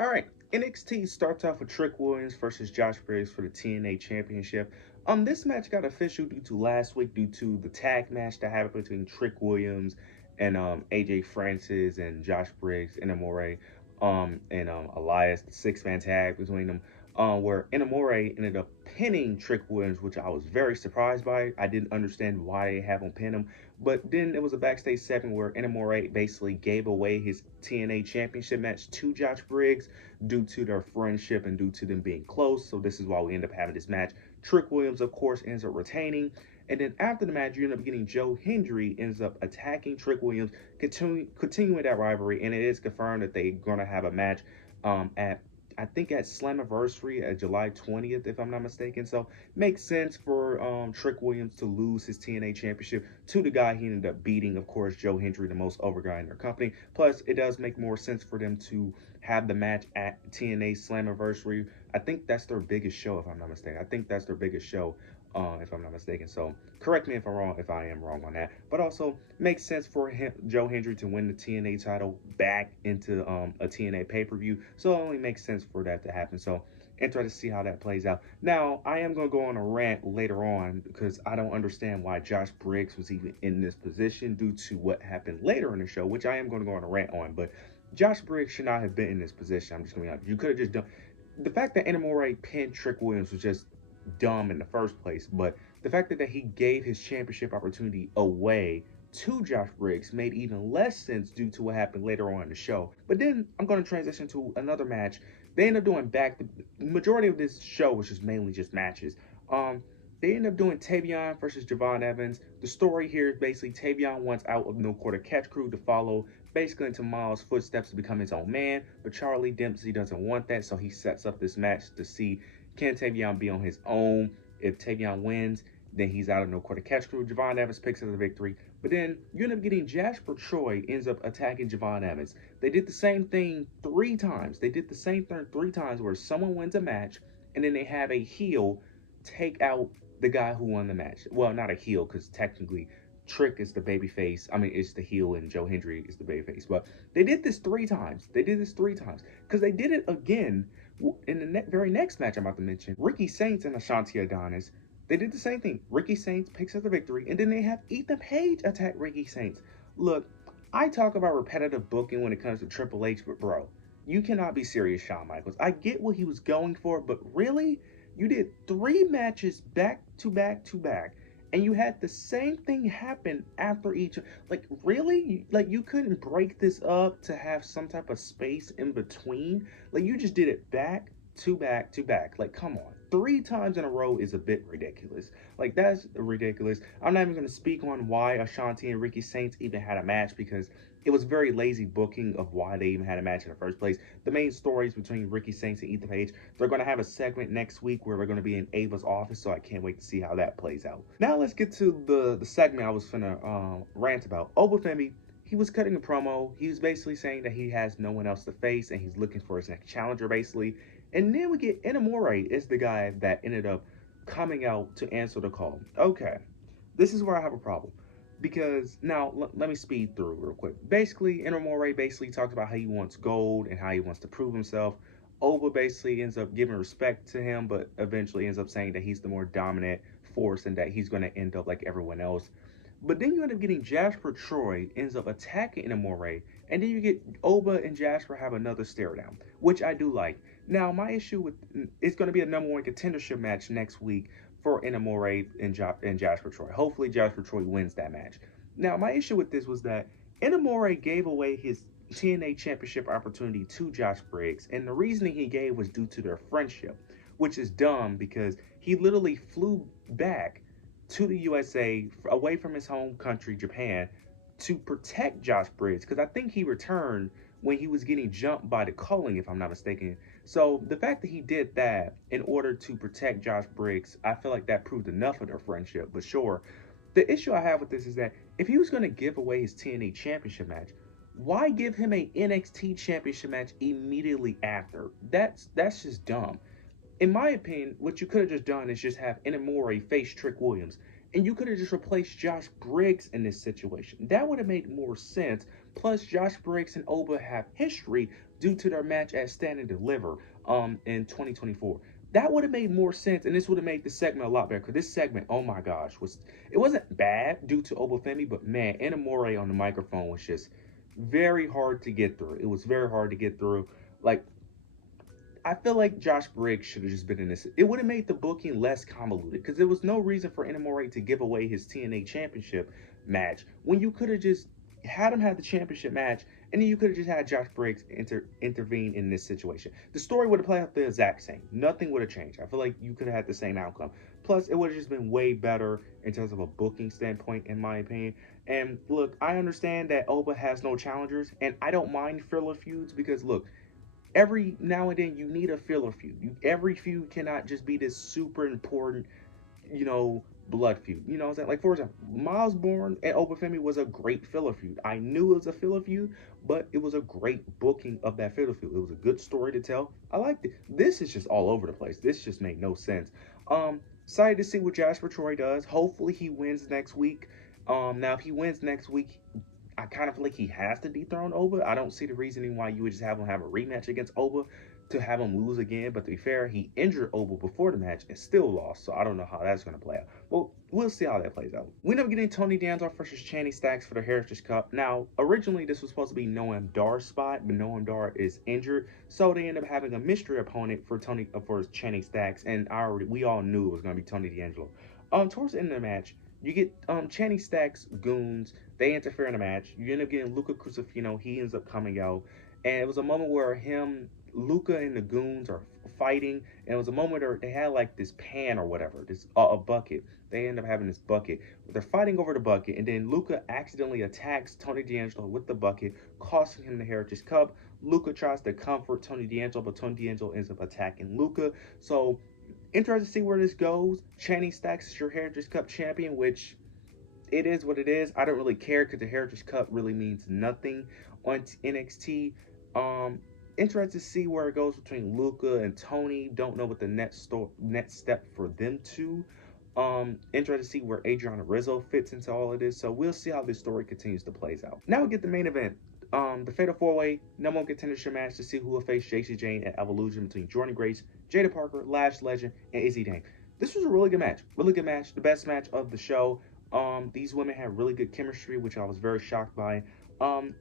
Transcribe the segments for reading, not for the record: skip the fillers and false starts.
All right, NXT starts off with Trick Williams versus Josh Briggs for the TNA Championship. This match got official due to last week due to the tag match that happened between Trick Williams and AJ Francis and Josh Briggs, Inamore, and Elias, the six-man tag between them. Where Inamore ended up pinning Trick Williams, which I was very surprised by. I didn't understand why they have him pin him. But then there was a backstage segment where Inamore basically gave away his TNA Championship match to Josh Briggs due to their friendship and due to them being close. So this is why we end up having this match. Trick Williams, of course, ends up retaining. And then after the match, you end up getting Joe Hendry ends up attacking Trick Williams, continuing that rivalry. And it is confirmed that they're going to have a match at I think at Slammiversary at July 20th, if I'm not mistaken. So makes sense for Trick Williams to lose his TNA championship to the guy he ended up beating, of course, Joe Hendry, the most over guy in their company. Plus, it does make more sense for them to have the match at TNA Slammiversary. I think that's their biggest show, if I'm not mistaken. I think that's their biggest show, if I'm not mistaken. So correct me if I'm wrong, if I am wrong on that. But also makes sense for him, Joe Hendry, to win the TNA title back into a TNA pay-per-view. So it only makes sense for that to happen. So interested to see how that plays out. Now, I am going to go on a rant later on because I don't understand why Josh Briggs was even in this position due to what happened later in the show, which I am going to go on a rant on. But Josh Briggs should not have been in this position. I'm just going to be honest. You could have just done... The fact that Inamore pinned Trick Williams was just dumb in the first place, but the fact that he gave his championship opportunity away to Josh Briggs made even less sense due to what happened later on in the show. But then I'm going to transition to another match. They end up doing the majority of this show, which is mainly just matches. They end up doing Tavion versus Javon Evans. The story here is basically Tavion wants out of No Quarter Catch Crew to follow basically into Miles' footsteps to become his own man, but Charlie Dempsey doesn't want that, so he sets up this match to see can Tavion be on his own. If Tavion wins, then he's out of No Quarter Catch Crew. Javon Evans picks up the victory. But then you end up getting Jasper Troy ends up attacking Javon Evans. They did the same thing 3 times. They did the same thing 3 times where someone wins a match and then they have a heel take out the guy who won the match. Well, not a heel because technically Trick is the baby face. I mean, it's the heel and Joe Hendry is the baby face. But they did this 3 times. They did this 3 times because they did it again in the very next match I'm about to mention. Ricky Saints and Ashanti Adonis. They did the same thing. Ricky Saints picks up the victory, and then they have Ethan Page attack Ricky Saints. Look, I talk about repetitive booking when it comes to Triple H, but bro, you cannot be serious, Shawn Michaels. I get what he was going for, but really? You did 3 matches back to back to back, and you had the same thing happen after each. Like, really? Like, you couldn't break this up to have some type of space in between? Like, you just did it back to back to back. Like, come on. 3 times in a row is a bit ridiculous. Like, that's ridiculous. I'm not even going to speak on why Ashanti and Ricky Saints even had a match because it was very lazy booking of why they even had a match in the first place. The main stories between Ricky Saints and Ethan Page, they're going to have a segment next week where we're going to be in Ava's office, so I can't wait to see how that plays out. Now let's get to the segment I was finna rant about. Obafemi, he was cutting a promo. He was basically saying that he has no one else to face and he's looking for his next challenger, basically. And then we get Inamore is the guy that ended up coming out to answer the call. Okay, this is where I have a problem. Because now let me speed through real quick. Basically, Inamore basically talks about how he wants gold and how he wants to prove himself. Oba basically ends up giving respect to him, but eventually ends up saying that he's the more dominant force and that he's going to end up like everyone else. But then you end up getting Jasper Troy ends up attacking Inamore, and then you get Oba and Jasper have another stare down, which I do like. Now, my issue with it's going to be a #1 contendership match next week for Inamore and Jasper Troy. Hopefully, Jasper Troy wins that match. Now, my issue with this was that Inamore gave away his TNA Championship opportunity to Josh Briggs, and the reasoning he gave was due to their friendship, which is dumb because he literally flew back to the USA, away from his home country, Japan, to protect Josh Briggs, because I think he returned when he was getting jumped by the Culling, if I'm not mistaken. So the fact that he did that in order to protect Josh Briggs, I feel like that proved enough of their friendship. But sure, the issue I have with this is that if he was going to give away his TNA Championship match, why give him a NXT Championship match immediately after? That's just dumb. In my opinion, what you could have just done is just have Inamore face Trick Williams, and you could have just replaced Josh Briggs in this situation. That would have made more sense. Plus, Josh Briggs and Oba have history due to their match at Stand and Deliver in 2024. That would have made more sense, and this would have made the segment a lot better. Because this segment, oh my gosh, it wasn't bad due to Obafemi, but man, Inamore on the microphone was just very hard to get through. It was very hard to get through. Like, I feel like Josh Briggs should have just been in this. It would have made the booking less convoluted because there was no reason for Inamore to give away his TNA Championship match when you could have just had him have the championship match, and then you could have just had Josh Briggs intervene in this situation. The story would have played out the exact same. Nothing would have changed. I feel like you could have had the same outcome. Plus, it would have just been way better in terms of a booking standpoint, in my opinion. And look, I understand that Oba has no challengers, and I don't mind filler feuds because look, every now and then you need a filler feud. Every feud cannot just be this super important, blood feud. You know what I'm saying? Like, for example, Miles Bourne and Obafemi was a great filler feud. I knew it was a filler feud, but it was a great booking of that filler feud. It was a good story to tell. I liked it. This is just all over the place. This just made no sense. Excited to see what Jasper Troy does. Hopefully he wins next week. Now if he wins next week, I kind of feel like he has to dethrone Oba. I don't see the reasoning why you would just have him have a rematch against Oba to have him lose again. But to be fair, he injured Oba before the match and still lost. So I don't know how that's going to play out. Well, we'll see how that plays out. We end up getting Tony D'Angelo versus Channing Stacks for the Heritage Cup. Now, originally this was supposed to be Noam Dar's spot, but Noam Dar is injured. So they end up having a mystery opponent for Channing Stacks. And we all knew it was going to be Tony D'Angelo. Towards the end of the match, you get Channing Stacks goons. They interfere in the match. You end up getting Luca Crucifino. He ends up coming out. And it was a moment where Luca and the goons are fighting. And it was a moment where they had like this pan or whatever, this a bucket. They end up having this bucket. They're fighting over the bucket. And then Luca accidentally attacks Tony D'Angelo with the bucket, costing him the Heritage Cup. Luca tries to comfort Tony D'Angelo, but Tony D'Angelo ends up attacking Luca. So interested to see where this goes. Channing Stacks is your Heritage Cup champion, which it is what it is. I don't really care because the Heritage Cup really means nothing on NXT. Interested to see where it goes between Luca and Tony. Don't know what the next step for them two. Interested to see where Adriana Rizzo fits into all of this. So we'll see how this story continues to plays out. Now we get the main event. The Fatal 4-Way number one contendership match to see who will face Jacy Jayne at Evolution between Jordynne Grace, Jada Parker, Lash Legend, and Izzy Dane. This was a really good match. Really good match. The best match of the show. These women had really good chemistry, which I was very shocked by.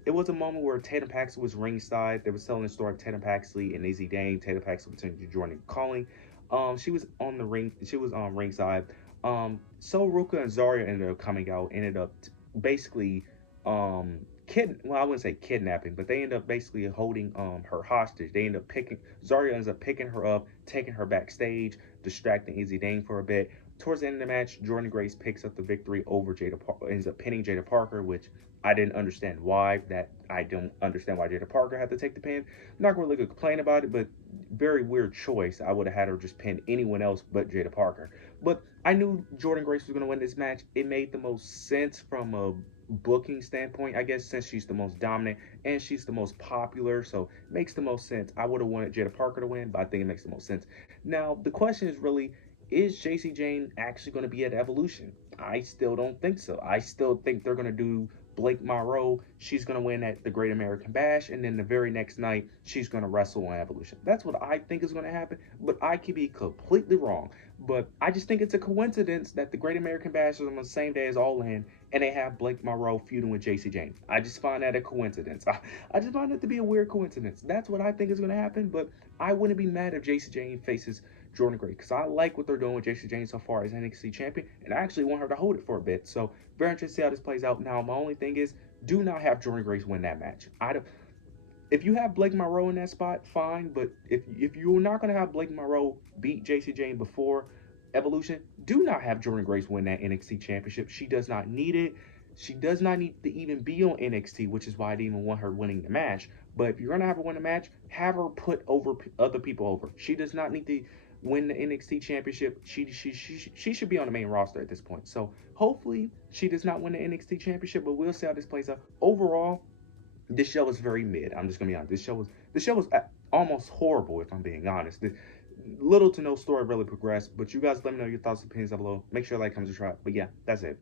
It was a moment where Tatum Paxley was ringside. They were telling the story of Tatum Paxley and Izzy Dane. Tatum Paxley between Jordynne calling. She was on the ring. She was on ringside. So Ruka and Zarya ended up coming out. Ended up basically I wouldn't say kidnapping, but they end up basically holding her hostage. They end up Zarya ends up picking her up, taking her backstage, distracting Izzy Dane for a bit. Towards the end of the match, Jordynne Grace picks up the victory over Jada Parker, ends up pinning Jada Parker, which I didn't understand why. I don't understand why Jada Parker had to take the pin. I'm not really going to complain about it, but very weird choice. I would have had her just pin anyone else but Jada Parker. But I knew Jordynne Grace was going to win this match. It made the most sense from a booking standpoint, I guess, since she's the most dominant and she's the most popular, so it makes the most sense. I would have wanted Jada Parker to win, but I think it makes the most sense. Now, the question is really, is Jacy Jayne actually going to be at Evolution? I still don't think so. I still think they're going to do Blake Monroe. She's going to win at the Great American Bash, and then the very next night, she's going to wrestle on Evolution. That's what I think is going to happen, but I could be completely wrong. But I just think it's a coincidence that the Great American Bash is on the same day as All In, and they have Blake Monroe feuding with Jacy Jayne. I just find that a coincidence. I just find it to be a weird coincidence. That's what I think is going to happen, but I wouldn't be mad if Jacy Jayne faces Jordynne Grace, because I like what they're doing with Jacy Jayne so far as NXT champion, and I actually want her to hold it for a bit. So very interested to see how this plays out. Now, my only thing is, do not have Jordynne Grace win that match. If you have Blake Monroe in that spot, fine. But if you're not going to have Blake Monroe beat Jacy Jayne before Evolution, do not have Jordynne Grace win that NXT championship. She does not need it. She does not need to even be on NXT, which is why I didn't even want her winning the match. But if you're going to have her win the match, have her put over other people over. She does not need to win the NXT championship. She should be on the main roster at this point. So hopefully she does not win the NXT championship, but we'll see how this plays out. Overall, this show was very mid. I'm just gonna be honest. This show was almost horrible, if I'm being honest. Little to no story really progressed. But you guys let me know your thoughts and opinions down below. Make sure to like, comment, subscribe. But yeah, that's it.